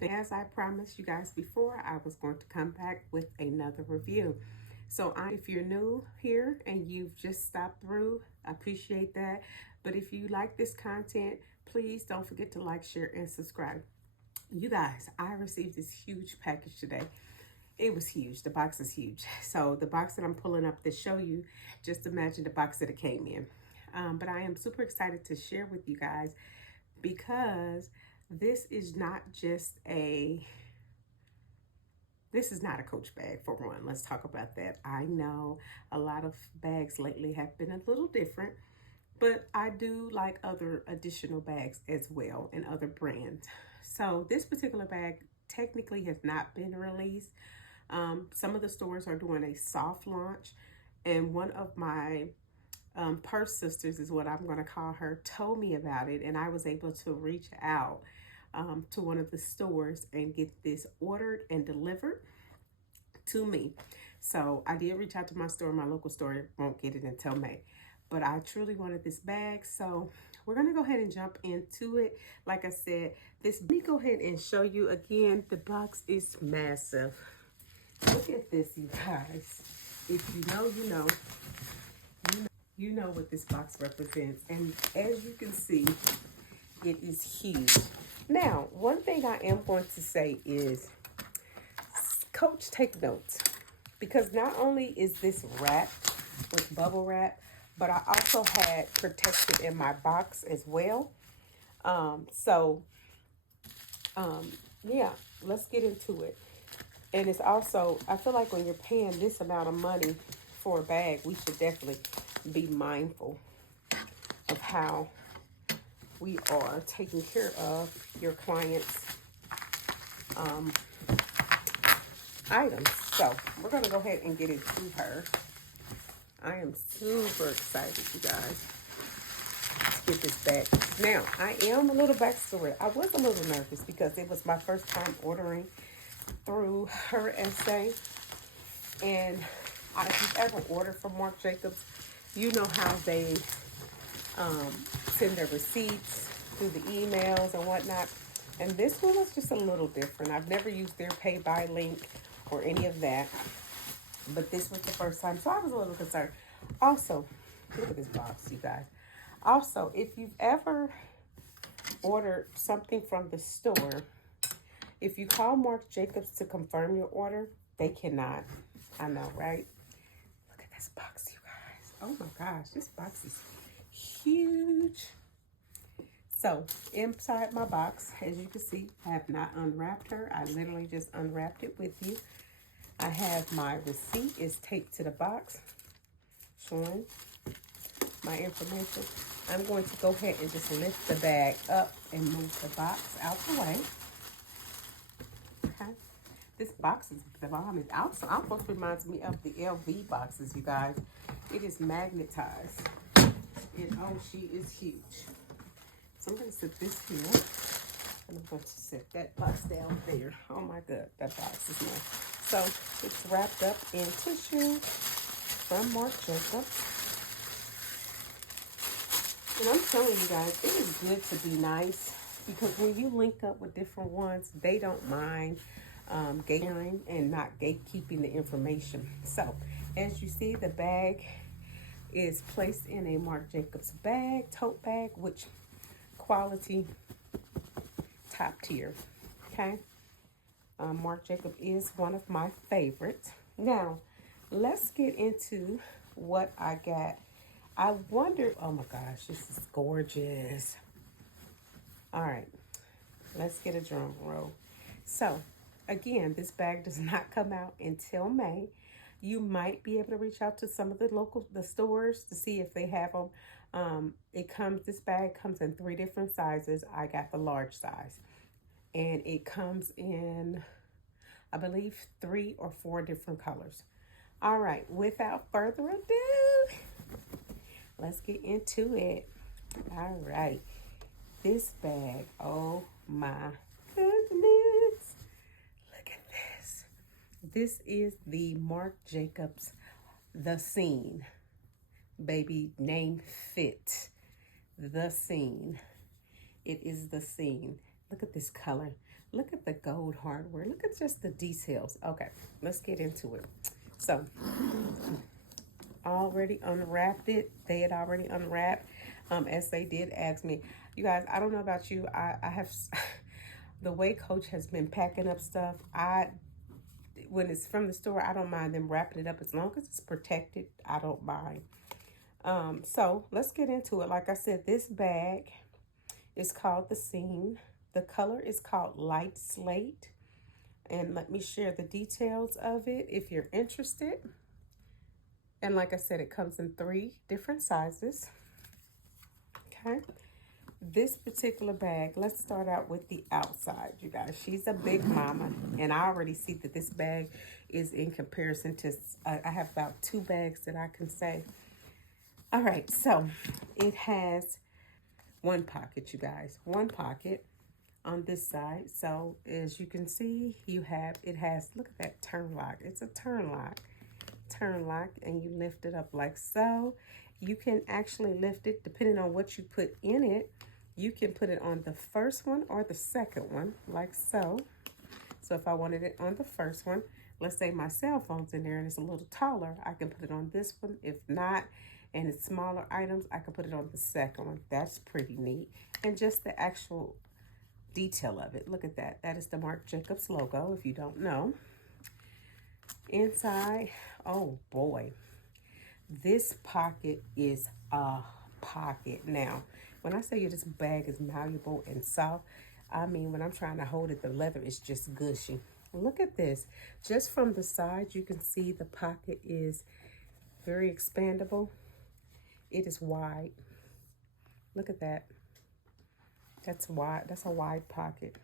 As I promised you guys before, I was going to come back with another review. So if you're new here and you've just stopped through, I appreciate that. But if you like this content, please don't forget to like, share, and subscribe. You guys, I received this huge package today. It was huge. The box is huge. So the box that I'm pulling up to show you, just imagine the box that it came in. But I am super excited to share with you guys because this is not just a this is not a Coach bag, for one. Let's talk about that. I know a lot of bags lately have been a little different, but I do like other additional bags as well and other brands. So this particular bag technically has not been released. Some of the stores are doing a soft launch, and one of my purse sisters is what I'm going to call her, told me about it, and I was able to reach out to one of the stores and get this ordered and delivered to me. So I did reach out to my store. My local store won't get it until May, but I truly wanted this bag. So we're going to go ahead and jump into it. Like I said, let me go ahead and show you again. The box is massive. Look at this, you guys. If you know, you know. You know what this box represents. And as you can see, it is huge. Now, one thing I am going to say is, Coach, take notes. Because not only is this wrapped with bubble wrap, but I also had protection in my box as well. Yeah, let's get into it. And it's also, I feel like when you're paying this amount of money for a bag, we should definitely be mindful of how we are taking care of your clients' items. So we're going to go ahead and get into her. I am super excited, you guys, to get this bag. Now, I am a little backstory. I was a little nervous because it was my first time ordering through her essay. And if you've ever ordered from Marc Jacobs, you know how they send their receipts through the emails and whatnot. And this one was just a little different. I've never used their pay by link or any of that. But this was the first time, so I was a little concerned. Also, look at this box, you guys. Also, if you've ever ordered something from the store, if you call Marc Jacobs to confirm your order, they cannot. I know, right? Look at this box, you guys. Oh my gosh, this box is huge. So inside my box, as you can see, I have not unwrapped her. I literally just unwrapped it with you. I have my receipt is taped to the box, showing my information. I'm going to go ahead and just lift the bag up and move the box out the way. Okay. This box is, the bottom is also almost reminds me of the LV boxes, you guys. It is magnetized. And oh, she is huge. So I'm going to set this here. And I'm going to set that box down there. Oh my God, that box is nice. So it's wrapped up in tissue from Marc Jacobs. And I'm telling you guys, it is good to be nice, because when you link up with different ones, they don't mind gathering and not gatekeeping the information. So as you see, the bag is placed in a Marc Jacobs bag, tote bag, which quality, top tier. Okay. Marc Jacobs is one of my favorites. Now, let's get into what I got. I wonder, oh my gosh, this is gorgeous. All right, let's get a drum roll. So, again, this bag does not come out until May. You might be able to reach out to some of the stores to see if they have them. This bag comes in 3 different sizes. I got the large size. And it comes in, I believe, 3 or 4 different colors. All right, without further ado, let's get into it. All right, this bag, oh my goodness. Look at this. This is the Marc Jacobs, The Scene. Baby, name fit. The Scene. It is The Scene. Look at this color. Look at the gold hardware. Look at just the details. Okay, let's get into it. So, already unwrapped it. They had already unwrapped, as they did ask me. You guys, I don't know about you. I have, the way Coach has been packing up stuff, when it's from the store, I don't mind them wrapping it up as long as it's protected. I don't mind. So let's get into it. Like I said, this bag is called the Scene. The color is called Light Slate. And let me share the details of it if you're interested. And like I said, it comes in 3 different sizes. Okay. This particular bag, let's start out with the outside, you guys. She's a big mama, and I already see that this bag is in comparison to, I have about 2 bags that I can say. All right, so it has 1 pocket, you guys. 1 pocket on this side. So as you can see, it has, look at that turn lock. It's a turn lock, and you lift it up like so. You can actually lift it depending on what you put in it. You can put it on the first one or the second one, like so. So if I wanted it on the first one, let's say my cell phone's in there and it's a little taller, I can put it on this one. If not, and it's smaller items, I can put it on the second one. That's pretty neat. And just the actual detail of it. Look at that. That is the Marc Jacobs logo, if you don't know. Inside, oh boy. This pocket is a pocket. Now, when I say this bag is malleable and soft, I mean when I'm trying to hold it, the leather is just gushy. Look at this. Just from the side, you can see the pocket is very expandable. It is wide. Look at that. That's wide. That's a wide pocket.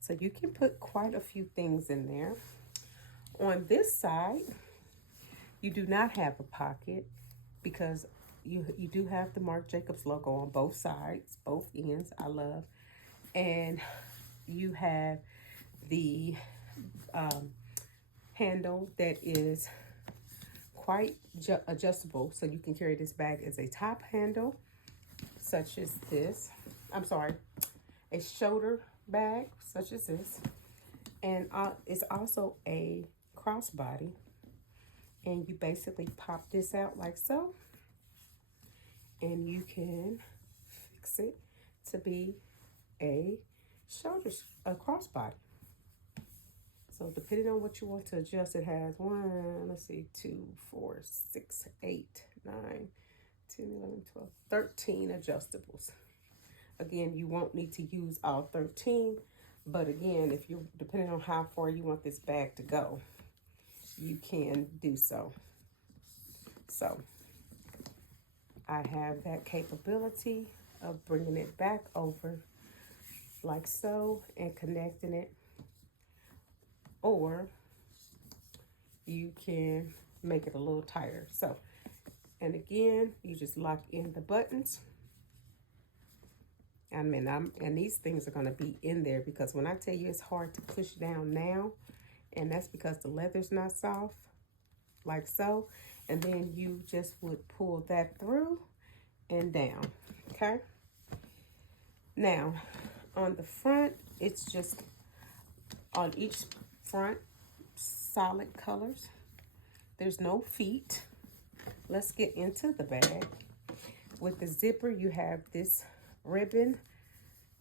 So you can put quite a few things in there. On this side, you do not have a pocket because you do have the Marc Jacobs logo on both sides, both ends, I love. And you have the handle that is quite adjustable, so you can carry this bag as a top handle, such as this. I'm sorry, a shoulder bag, such as this. And it's also a crossbody. And you basically pop this out like so. And you can fix it to be a crossbody. So depending on what you want to adjust, it has 2, 4, 6, 8, 9, 10, 11, 12, 13 adjustables. Again, you won't need to use all 13, but again, if you, depending on how far you want this bag to go, you can do so. So I have that capability of bringing it back over like so and connecting it, or you can make it a little tighter. So, and again, you just lock in the buttons. I mean, and these things are going to be in there because when I tell you it's hard to push down now, and that's because the leather's not soft, like so. And then you just would pull that through and down, okay? Now, on the front, it's just on each front, solid colors. There's no feet. Let's get into the bag. With the zipper, you have this ribbon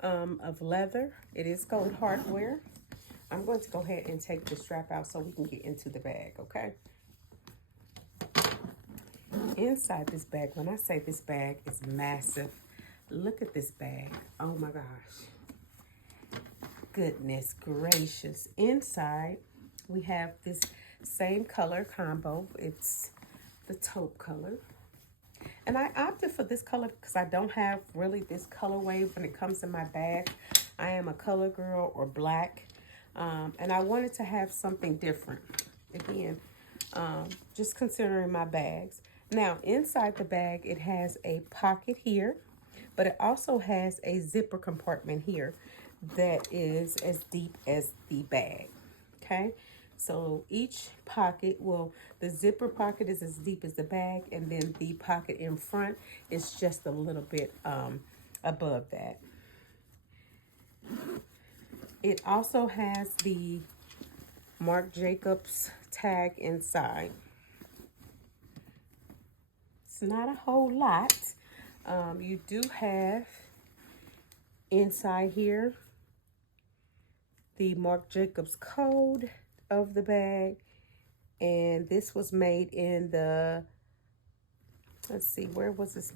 of leather. It is gold hardware. I'm going to go ahead and take the strap out so we can get into the bag, okay? Inside this bag, when I say this bag is massive, look at this bag. Oh my gosh. Goodness gracious. Inside, we have this same color combo. It's the taupe color. And I opted for this color because I don't have really this colorway when it comes to my bag. I am a color girl or black. And I wanted to have something different. Again, just considering my bags. Now, inside the bag, it has a pocket here, but it also has a zipper compartment here that is as deep as the bag, okay? So each pocket, the zipper pocket is as deep as the bag, and then the pocket in front is just a little bit above that. It also has the Marc Jacobs tag inside. It's not a whole lot. You do have inside here the Marc Jacobs code of the bag, and this was made in the, let's see, where was this?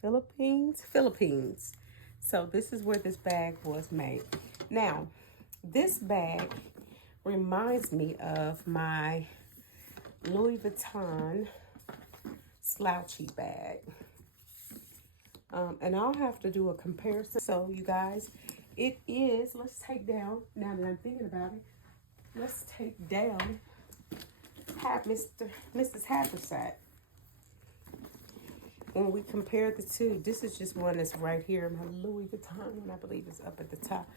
Philippines. So this is where this bag was made. Now, this bag reminds me of my Louis Vuitton Slouchy bag. And I'll have to do a comparison. So you guys, it is, let's take down, now that I'm thinking about it, let's take down Mrs. Haversack. When we compare the two, this is just one that's right here, my Louis Vuitton, and I believe it's up at the top.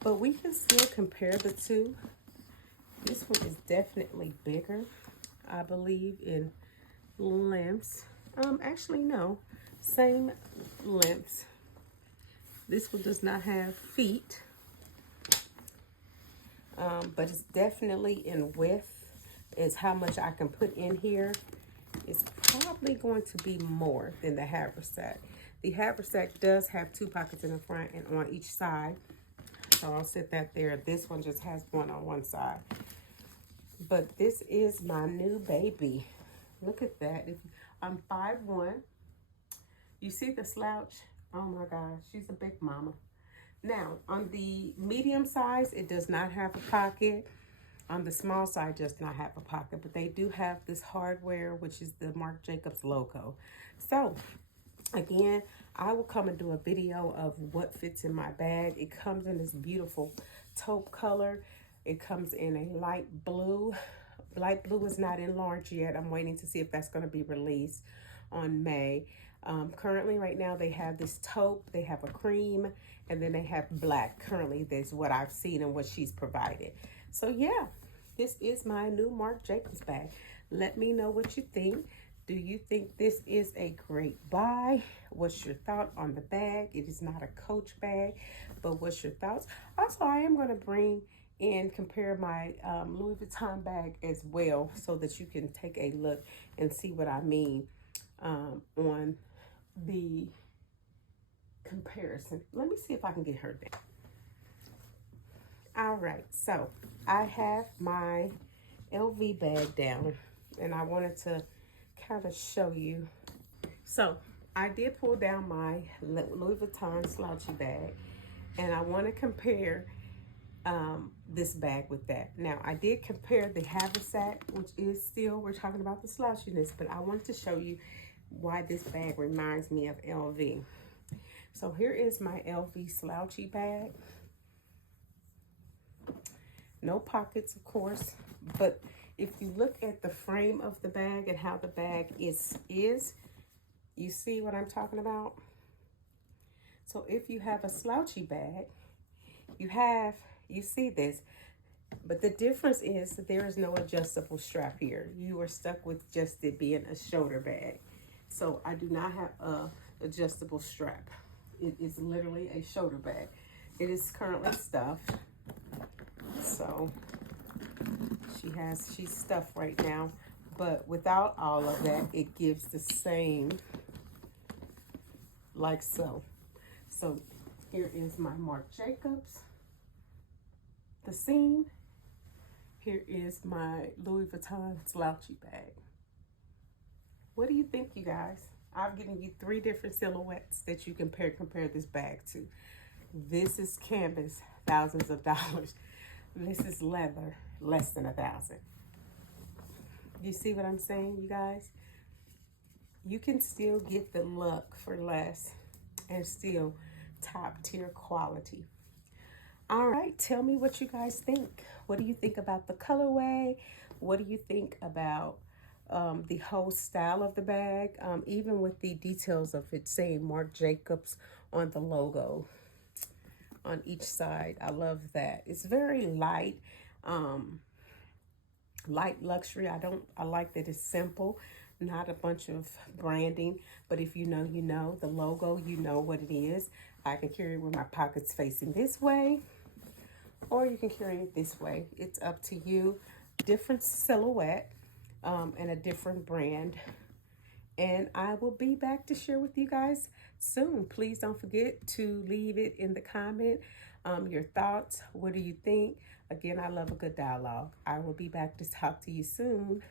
But we can still compare the two. This one is definitely bigger, I believe, in lengths. Actually, no, same lengths. This one does not have feet, but it's definitely in width. Is how much I can put in here. It's probably going to be more than the Haversack. The Haversack does have 2 pockets in the front and on each side. So I'll set that there. This one just has one on one side. But this is my new baby. Look at that. I'm 5'1". You see the slouch? Oh my gosh, she's a big mama. Now, on the medium size, it does not have a pocket. On the small side, does not have a pocket, but they do have this hardware, which is the Marc Jacobs logo. So, again, I will come and do a video of what fits in my bag. It comes in this beautiful taupe color. It comes in a light blue. Light blue is not in large yet. I'm waiting to see if that's going to be released on May. Currently, right now, they have this taupe, they have a cream, and then they have black. Currently, that's what I've seen and what she's provided. So, yeah, this is my new Marc Jacobs bag. Let me know what you think. Do you think this is a great buy? What's your thought on the bag? It is not a Coach bag, but what's your thoughts? Also, I am going to bring and compare my Louis Vuitton bag as well so that you can take a look and see what I mean on the comparison. Let me see if I can get her down. All right, so I have my LV bag down, and I wanted to kind of show you. So I did pull down my Louis Vuitton Slouchy bag, and I want to compare this bag with that. Now, I did compare the Haversack, which is still, we're talking about the slouchiness, but I wanted to show you why this bag reminds me of LV. So here is my LV Slouchy bag. No pockets, of course, but if you look at the frame of the bag and how the bag is, you see what I'm talking about? So if you have a slouchy bag, you see this, but the difference is that there is no adjustable strap here. You are stuck with just it being a shoulder bag. So I do not have a adjustable strap. It is literally a shoulder bag. It is currently stuffed. So she's stuffed right now, but without all of that, it gives the same, like so. So here is my Marc Jacobs, the Scene. Here is my Louis Vuitton Slouchy bag. What do you think, you guys? I've given you 3 different silhouettes that you can compare this bag to. This is canvas, thousands of dollars. This is leather, less than $1,000. You see what I'm saying, you guys? You can still get the look for less and still top tier quality. All right, tell me what you guys think. What do you think about the colorway? What do you think about the whole style of the bag? Even with the details of it saying Marc Jacobs on the logo on each side. I love that. It's very light, light luxury. I like that it's simple, not a bunch of branding, but if you know, you know, the logo, you know what it is. I can carry it with my pockets facing this way, or you can carry it this way. It's up to you. Different silhouette and a different brand. And I will be back to share with you guys soon. Please don't forget to leave it in the comment, your thoughts. What do you think? Again, I love a good dialogue. I will be back to talk to you soon.